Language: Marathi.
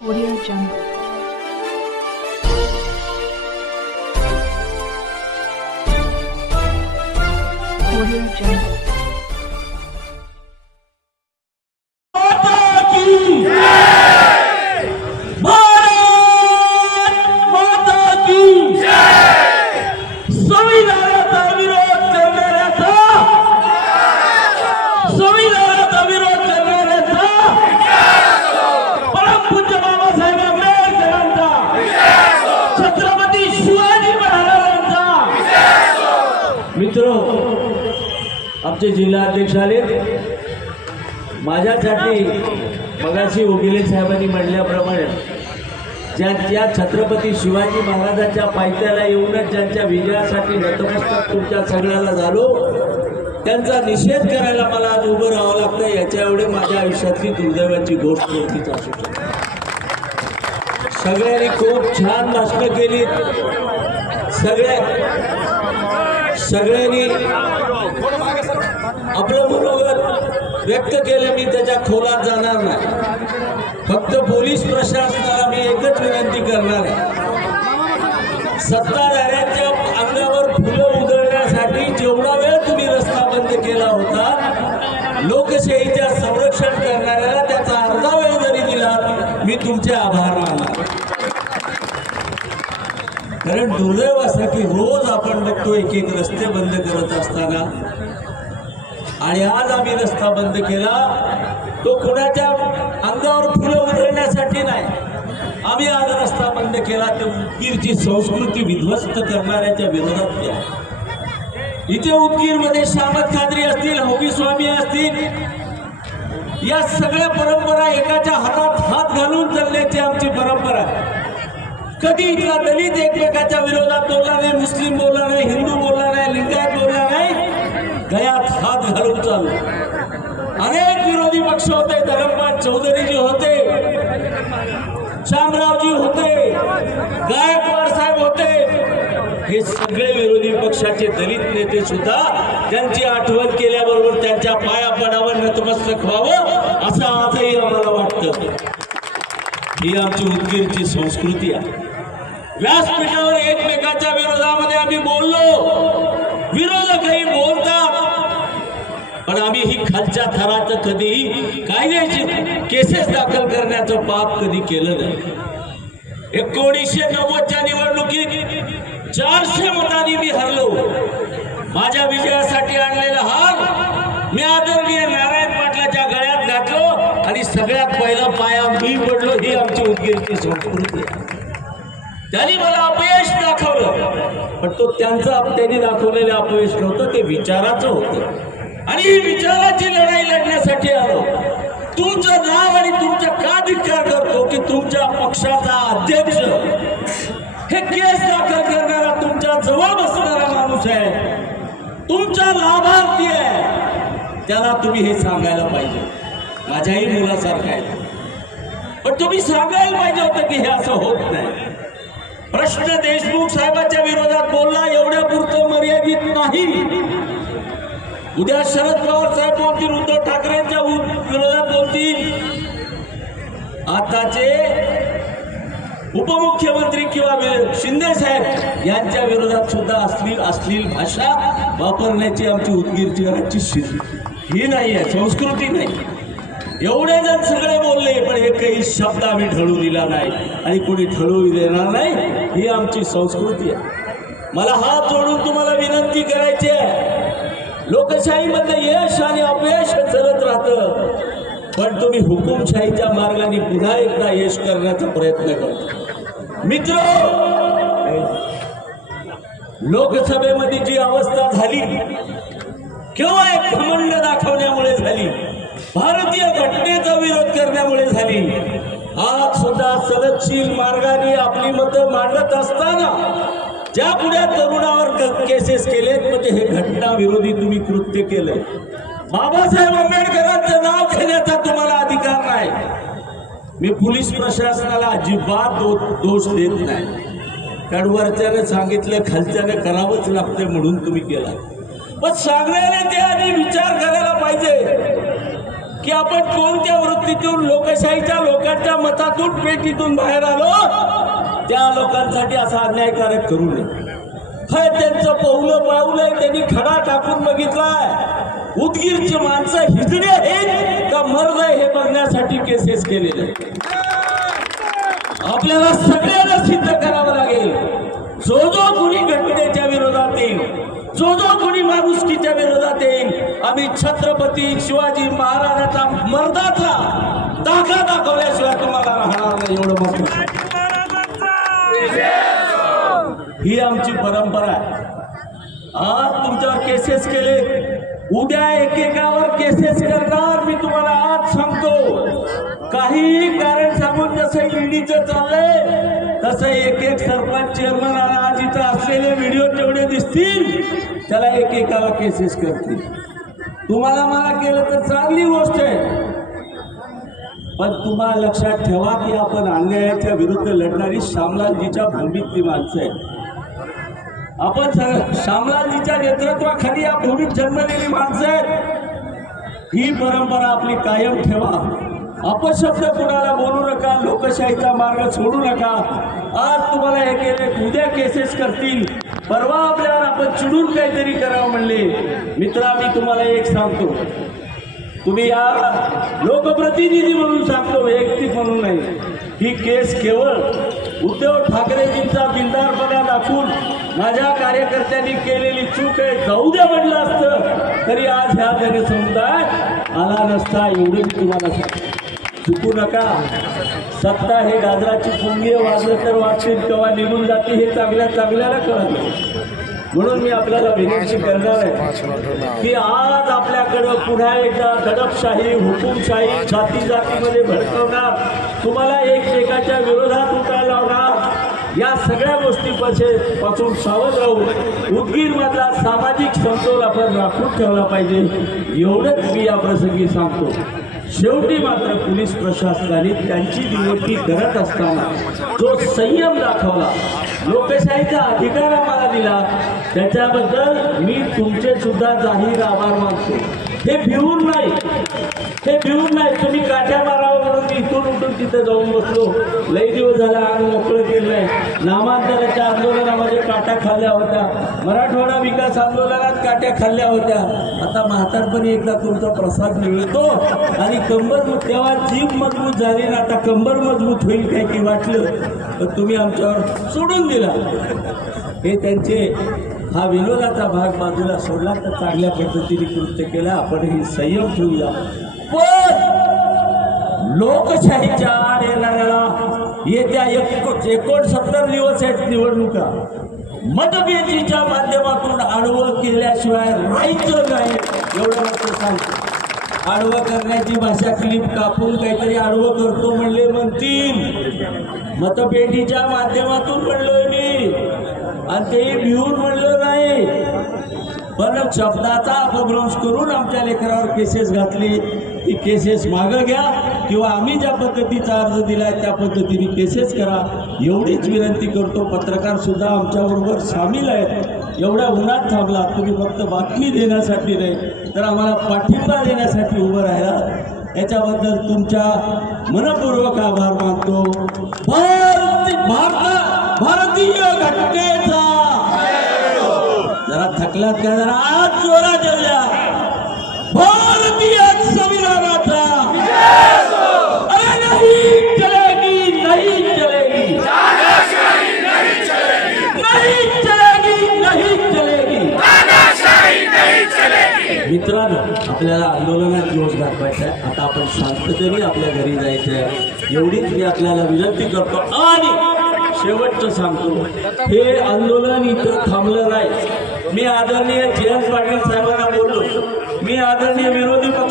Audio Jungle. Audio Jungle. मित्रो, आमचे जिल्हाध्यक्ष आले. माझ्यासाठी मगाशी वकिले साहेबांनी म्हणल्याप्रमाणे ज्या छत्रपती शिवाजी महाराजांच्या पायथ्याला येऊनच ज्यांच्या विजयासाठी नतमस्तक तुमच्या सगळ्याला झालो, त्यांचा निषेध करायला मला आज उभं राहावं लागतं. याच्या एवढे माझ्या आयुष्यातली दुर्दैवाची गोष्ट नक्कीच असू शकते. सगळ्यांनी खूप छान भाषणं केली. सगळ्यांनी आपलं मनोगत व्यक्त केलं. मी त्याच्या खोलात जाणार नाही. फक्त पोलीस प्रशासनाला मी एकच विनंती करणार आहे, सत्ताधाऱ्यांच्या अंगावर फुलं उधळण्यासाठी जेवढा वेळ तुम्ही रस्ता बंद केला होता, लोकशाहीच्या संरक्षण करणाऱ्याला त्याचा अर्धा वेळ जरी दिला, मी तुमचे आभार मानणार. कारण दुर्दैवासाठी रोज आपण बघतो एक एक रस्ते बंद करत असताना, आणि आज आम्ही रस्ता बंद केला तो कुणाच्या अंगावर फुलं उधळण्यासाठी नाही. आम्ही आज रस्ता बंद केला ते उदगीरची संस्कृती विध्वस्त करणाऱ्याच्या विरोधात केला. इथे उदगीरमध्ये शामत खादरी असतील, हौबी स्वामी असतील, या सगळ्या परंपरा एकाच्या हातात हात घालून चालण्याची आमची परंपरा आहे. कधी इथला दलित एकमेकाच्या विरोधात बोलला नाही, मुस्लिम बोलला नाही, हिंदू बोलला नाही, लिंगायत बोलला नाही, गळ्यात हात घालून चालू. अनेक विरोधी पक्ष होते. धर्मपाल चौधरीजी होते, शामरावजी होते, गायकवाड साहेब होते. हे सगळे विरोधी पक्षाचे दलित नेते सुद्धा त्यांची आठवण केल्याबरोबर त्यांच्या पाया पडावर नतमस्तक व्हावं असं आजही आम्हाला वाटतं. ही आमची उदगीरची संस्कृती आहे. व्यासपीठावर एकमेकाच्या विरोधामध्ये आम्ही बोललो, विरोधकही बोलतात, पण आम्ही ही खालच्या थरात कधीही कायद्याची केसेस दाखल करण्याचं पाप कधी केलं नाही. 1990च्या निवडणुकीत 400 मतांनी मी हरलो. माझ्या विजयासाठी आणलेला हार मी आदरणीय नारायण पाटलाच्या गळ्यात घातलो आणि सगळ्यात पहिला पाया मी पडलो. ही आमची उदगीरची संस्कृती आहे. त्यांनी मला अपयश दाखवलं, पण तो त्यांनी दाखवलेलं अपयश नव्हतं, ते विचाराचं होतं. आणि ही विचाराची लढाई लढण्यासाठी आलो. तुमचं नाव आणि तुमचा का धिक्कार करतो की तुमच्या पक्षाचा अध्यक्ष हे केस दाखल करणारा तुमच्या जवळ बसणारा माणूस आहे, तुमचा लाभार्थी आहे, त्याला तुम्ही हे सांगायला पाहिजे. माझ्याही मुलासारखं आहे, पण तुम्ही सांगायला पाहिजे होतं की हे असं होत नाही. प्रश्न देशमुख साहेबांच्या विरोधात बोलला एवढ्या पुरतं मर्यादित नाही. उद्या शरद पवार साहेब बोलतील, उद्धव ठाकरेंच्या विरोधात बोलतील, आताचे उपमुख्यमंत्री किंवा शिंदे साहेब यांच्या विरोधात सुद्धा अश्लील भाषा वापरण्याची आमची उदगीरची ही नाही आहे, संस्कृती नाही. एवढे जण सगळे बोलले, पण एकही शब्द आम्ही ढळू दिला नाही आणि कोणी ढळू देणार नाही. ही आमची संस्कृती आहे. मला हात जोडून तुम्हाला विनंती करायची आहे, लोकशाहीमध्ये यश आणि अपयश चलत राहतं, पण तुम्ही हुकुमशाहीच्या मार्गाने पुन्हा एकदा यश करण्याचा प्रयत्न करा. मित्र, लोकसभेमध्ये जी अवस्था झाली केवळ एक घमंड दाखवण्यामुळे झाली, भारतीय घटनेचा विरोध करण्यामुळे झाली. आज सुद्धा सलगशील मार्गाने आपली मतं मांडत असताना ज्या पुढ्या तरुणावर केसेस केलेत, म्हणजे हे घटना विरोधी तुम्ही कृत्य केलंय. बाबासाहेब आंबेडकरांचं नाव घेण्याचा तुम्हाला अधिकार नाही. मी पोलीस प्रशासनाला अजिबात दोष देत नाही, कारण वरच्याने सांगितलं खालच्याने करावंच लागतं म्हणून तुम्ही केला. पण सांगण्याने ते आधी विचार करायला पाहिजे की की आपण कोणत्या वृत्तीतून लोकशाहीच्या लोकांच्या मतातून पेटीतून बाहेर आलो, त्या लोकांसाठी असा अन्यायकारक करू नये. काय त्यांचं पाऊलं त्यांनी खडा टाकून बघितलाय. उदगीरची माणसं हिजडे आहेत का मर्द हे बघण्यासाठी केसेस केलेले. आपल्याला सगळ्यांना सिद्ध करावं लागेल. जो कोणी घटनेच्या विरोधात येईल, जो कोणी माणुसकीच्या विरोधात येईल, आम्ही छत्रपती शिवाजी महाराजांचा मर्दाचा दाखला दाखवल्याशिवाय तुम्हाला राहणार नाही. एवढं महत्त्वाचं. ही आमची परंपरा आहे. आज तुमच्यावर केसेस केले, उद्या एकेकावर केसेस करणार. मी तुम्हाला आज सांगतो, काही कारण सांगून जसं ईडीचं चाललंय तसं एक सरपंच चेअरमन आज इथं असलेले व्हिडिओ जेवढे दिसतील त्याला एकेकाला केसेस करतील. तुम्हाला मला केलं तर चांगली गोष्ट आहे, पण तुम्हाला लक्षात ठेवा की आपण अन्यायाच्या विरुद्ध लढणारी श्यामलालजीच्या भूमीतली माणसं आहे. आपण श्यामलालजीच्या नेतृत्वाखाली या भूमीत जन्मलेली माणसं आहेत. ही परंपरा आपली कायम ठेवा. अपशब्द कुणाला बोलू नका, लोकशाहीचा मार्ग सोडू नका. आज तुम्हाला हे केले, उद्या केसेस करतील, परवा आपल्याला आपण चिडून काहीतरी करावं म्हणले. मित्रा, मी तुम्हाला एक सांगतो, तुम्ही या लोकप्रतिनिधी म्हणून सांगतो, वैयक्तिक म्हणून नाही. ही केस केवळ उद्धव ठाकरेजींचा बिल्दारपणा दाखवून माझ्या कार्यकर्त्यांनी केलेली चूक आहे, जाऊ द्या म्हटलं असतं तरी आज ह्या जनसमुदाय आला नसता. एवढे मी तुम्हाला सांगतो. चुकू नका. सत्ता हे गाजराची पुंगी वाजलं तर वाटतील तेव्हा निघून जाते, हे चांगल्याला कळत. म्हणून मी आपल्याला विनंती करणार आहे की आज आपल्याकडं पुन्हा एकदा दडपशाही, हुकुमशाही, जातीमध्ये भडकवणार, तुम्हाला एकमेकाच्या विरोधात उठायला लावणार, या सगळ्या गोष्टीपासून सावध राहून उदगीरमधला सामाजिक समतोल आपण राखून ठेवला पाहिजे. एवढंच मी या प्रसंगी सांगतो. शेवटी मात्र पोलीस प्रशासनाने त्यांची निवृत्ती करत असताना जो संयम दाखवला, लोकशाहीचा अधिकार आम्हाला दिला, त्याच्याबद्दल मी तुमचे सुद्धा जाहीर आभार मानतो. हे भिवून नाही. तुम्ही काठ्या मारावं म्हणून इथून उठून तिथे जाऊन बसलो. लई दिवस झाला अंग मोकळं केलंय. नामांतराच्या आंदोलनामध्ये काट्या खाल्ल्या होत्या, मराठवाडा विकास आंदोलनात काट्या खाल्ल्या होत्या. आता म्हातारपणी एकदा तुमचा प्रसाद मिळतो आणि कंबर, तेव्हा जीभ मजबूत झाली ना, आता कंबर मजबूत होईल काय की वाटलं तर तुम्ही आमच्यावर सोडून दिला. हे त्यांचे हा विनोदाचा भाग बाजूला सोडला तर चांगल्या पद्धतीने कृत्य केला. आपण ही संयम ठेवूया. पण लोकशाहीच्या आड येणाऱ्याला येत्या 69 दिवस आहेत निवडणुका. मतपेटीच्या माध्यमातून आडवं केल्याशिवाय राहायचं नाही, एवढं मात्र सांगतो. आडवं करण्याची भाषा क्लिप कापून काहीतरी आडवं करतो म्हणले म्हणतील. मतपेटीच्या माध्यमातून म्हणलोय मी, आणि तेही भिवून म्हणलं नाही. पण शब्दाचा अपभ्रंश करून आमच्या लेकरावर केसेस घातली. ती केसेस मागं घ्या किंवा आम्ही ज्या पद्धतीचा अर्ज दिलाय त्या पद्धतीने केसेस करा, एवढीच विनंती करतो. पत्रकार सुद्धा आमच्याबरोबर सामील आहेत. एवढ्या उन्हात थांबला तुम्ही, फक्त बातमी देण्यासाठी नाही तर आम्हाला पाठिंबा देण्यासाठी उभं राहिला. याच्याबद्दल तुमच्या मनपूर्वक आभार मानतो. भारतीय घटनेचा जरा थकलात का, जरा आज जोरा देऊया. भारतीय संविधानाचा नहीं चलेगी, नहीं चलेगी, नहीं चलेगी. मित्रांनो, आपल्याला आंदोलनात जोश दाखवायचा आहे. आता आपण शांततेने आपल्या घरी जायचं आहे, एवढीच मी आपल्याला विनंती करतो. आणि शेवटचं सांगतो, हे आंदोलन इथं थांबलं नाही. मी आदरणीय जयंत पाटील साहेबांना बोललो, मी आदरणीय विरोधी पक्ष